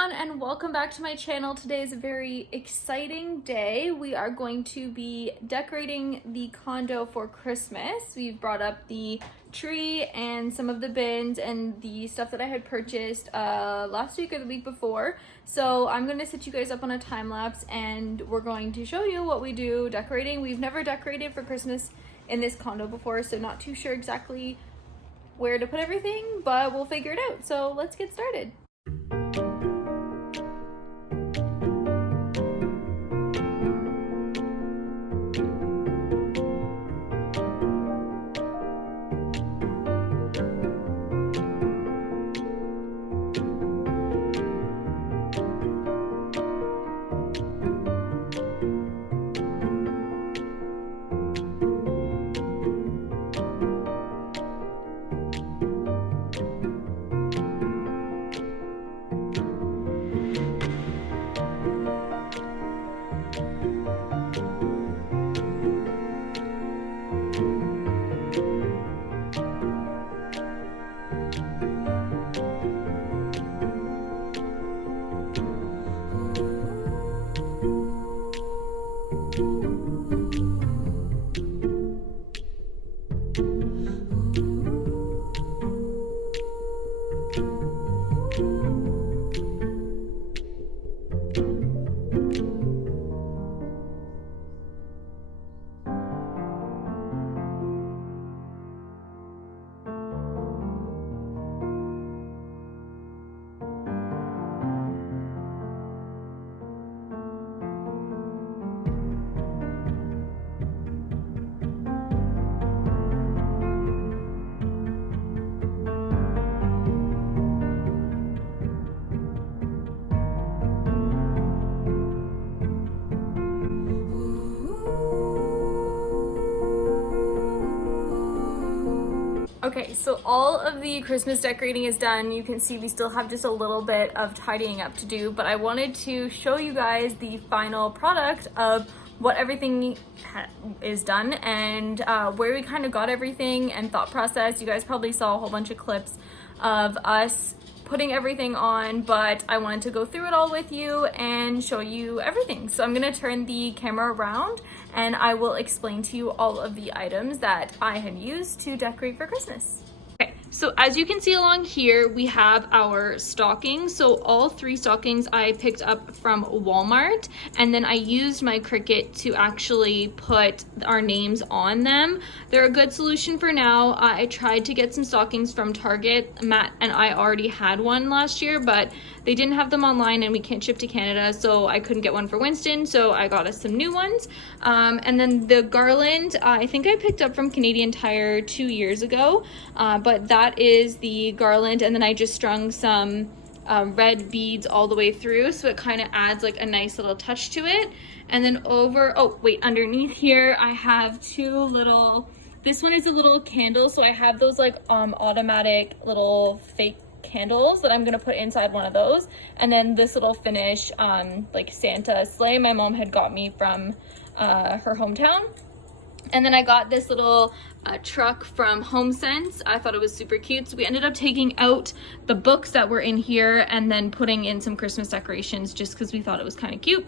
everyone, and welcome back to my channel. Today is a very exciting day. We are going to be decorating the condo for Christmas. We've brought up the tree and some of the bins and the stuff that I had purchased last week or the week before. So I'm going to set you guys up on a time lapse and we're going to show you what we do decorating. We've never decorated for Christmas in this condo before, so not too sure exactly where to put everything, but we'll figure it out. So let's get started. Okay, so all of the Christmas decorating is done. You can see we still have just a little bit of tidying up to do, but I wanted to show you guys the final product of what everything is done and where we kind of got everything and thought process. You guys probably saw a whole bunch of clips of us putting everything on, but I wanted to go through it all with you and show you everything. So I'm gonna turn the camera around and I will explain to you all of the items that I have used to decorate for Christmas. Okay, so as you can see along here, we have our stockings. So all 3 stockings I picked up from Walmart, and then I used my Cricut to actually put our names on them. They're a good solution for now. I tried to get some stockings from Target. Matt and I already had one last year, but they didn't have them online and we can't ship to Canada, so I couldn't get one for Winston, so I got us some new ones. And then the garland, I think I picked up from Canadian Tire 2 years ago, but that is the garland, and then I just strung some red beads all the way through, so it kind of adds like a nice little touch to it. And then underneath here I have 2 little, this one is a little candle, so I have those like automatic little fake candles that I'm gonna put inside one of those. And then this little finish like Santa sleigh my mom had got me from her hometown. And then I got this little truck from HomeSense. I thought it was super cute, so we ended up taking out the books that were in here and then putting in some Christmas decorations just because we thought it was kind of cute.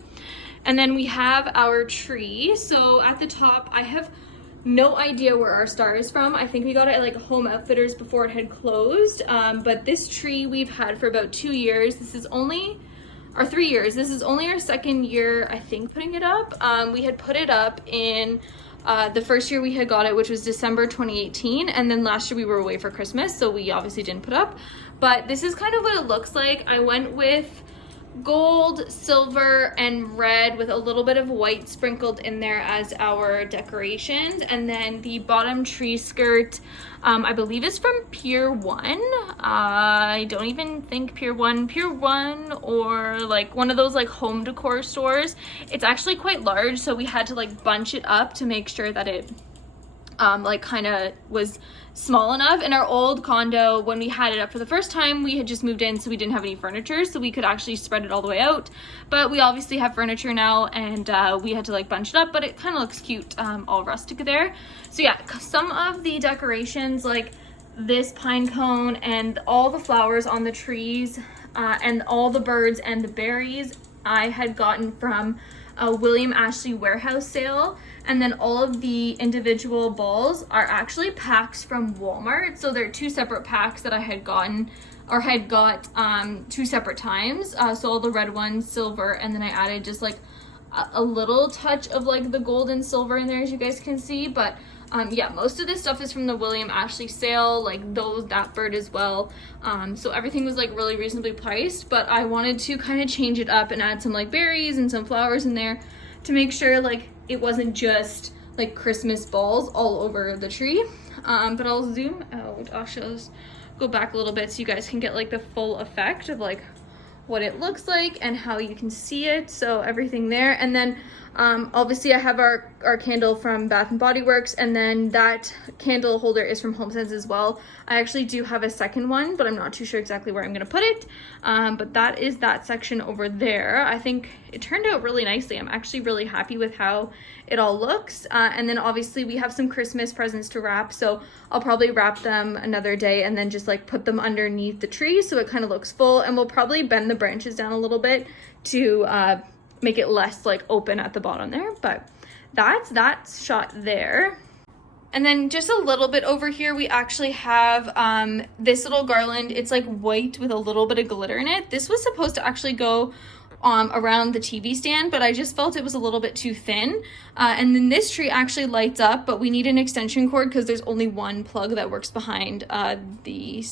And then we have our tree. So at the top I have no idea where our star is from. I think we got it at like Home Outfitters before it had closed, but this tree we've had for about 2 years. This is only our 3 years. This is only our 2nd year, I think, putting it up. We had put it up in the first year we had got it, which was December 2018, and then last year we were away for Christmas, so we obviously didn't put up. But this is kind of what it looks like. I went with gold, silver, and red with a little bit of white sprinkled in there as our decorations. And then the bottom tree skirt, I believe is from Pier 1. I don't even think Pier 1 or like one of those like home decor stores. It's actually quite large, so we had to like bunch it up to make sure that it like kind of was small enough. In our old condo, when we had it up for the first time, we had just moved in, so we didn't have any furniture, so we could actually spread it all the way out. But we obviously have furniture now, and we had to like bunch it up, but it kind of looks cute, all rustic there. So yeah, some of the decorations, like this pine cone and all the flowers on the trees, and all the birds and the berries I had gotten from a William Ashley warehouse sale. And then all of the individual balls are actually packs from Walmart. So they're 2 separate packs that I had gotten or had got 2 separate times. So all the red ones, silver, and then I added just like a little touch of like the gold and silver in there, as you guys can see. But yeah, most of this stuff is from the William Ashley sale, like that bird as well. So everything was like really reasonably priced, but I wanted to kind of change it up and add some like berries and some flowers in there to make sure like it wasn't just like Christmas balls all over the tree. But I'll zoom out. I'll go back a little bit so you guys can get like the full effect of like what it looks like and how you can see it. So everything there. And then obviously I have our candle from Bath and Body Works, and then that candle holder is from HomeSense as well. I actually do have a second one, but I'm not too sure exactly where I'm gonna put it. But that is that section over there. I think it turned out really nicely. I'm actually really happy with how it all looks. And then obviously we have some Christmas presents to wrap, so I'll probably wrap them another day and then just like put them underneath the tree so it kind of looks full, and we'll probably bend the branches down a little bit to make it less like open at the bottom there. But that's that shot there. And then just a little bit over here, we actually have this little garland. It's like white with a little bit of glitter in it. This was supposed to actually go around the TV stand, but I just felt it was a little bit too thin. And then this tree actually lights up, but we need an extension cord because there's only one plug that works behind the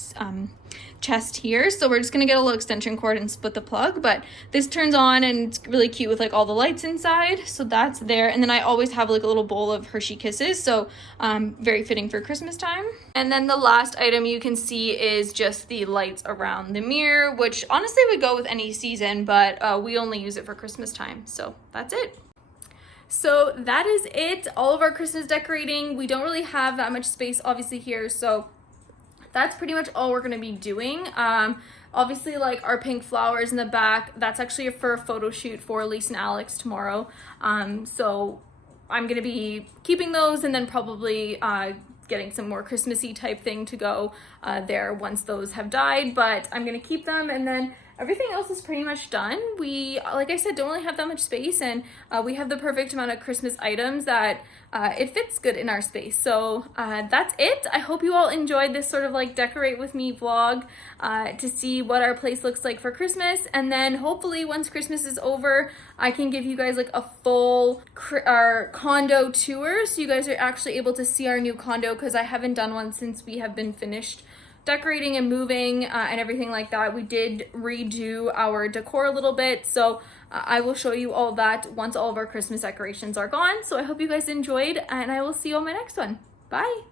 chest here. So we're just gonna get a little extension cord and split the plug, but this turns on and it's really cute with like all the lights inside. So that's there. And then I always have like a little bowl of Hershey Kisses, so very fitting for Christmas time. And then the last item you can see is just the lights around the mirror, which honestly would go with any season, but we only use it for Christmas time. So that's it. So that is it, all of our Christmas decorating. We don't really have that much space obviously here, so that's pretty much all we're gonna be doing. Obviously like our pink flowers in the back, that's actually for a photo shoot for Elise and Alex tomorrow. So I'm gonna be keeping those and then probably getting some more Christmassy type thing to go there once those have died, but I'm gonna keep them. And then everything else is pretty much done. We, like I said, don't really have that much space, and we have the perfect amount of Christmas items that it fits good in our space. So that's it. I hope you all enjoyed this sort of like decorate with me vlog to see what our place looks like for Christmas. And then hopefully once Christmas is over, I can give you guys like a full our condo tour, so you guys are actually able to see our new condo, because I haven't done one since we have been finished decorating and moving and everything like that. We did redo our decor a little bit, so I will show you all that once all of our Christmas decorations are gone. So I hope you guys enjoyed, and I will see you on my next one. Bye!